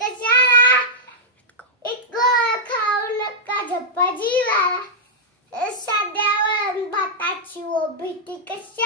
कशाला इतको खाऊ नका झप्पा जीवाला साध्या भाताची ओ भीती कशाला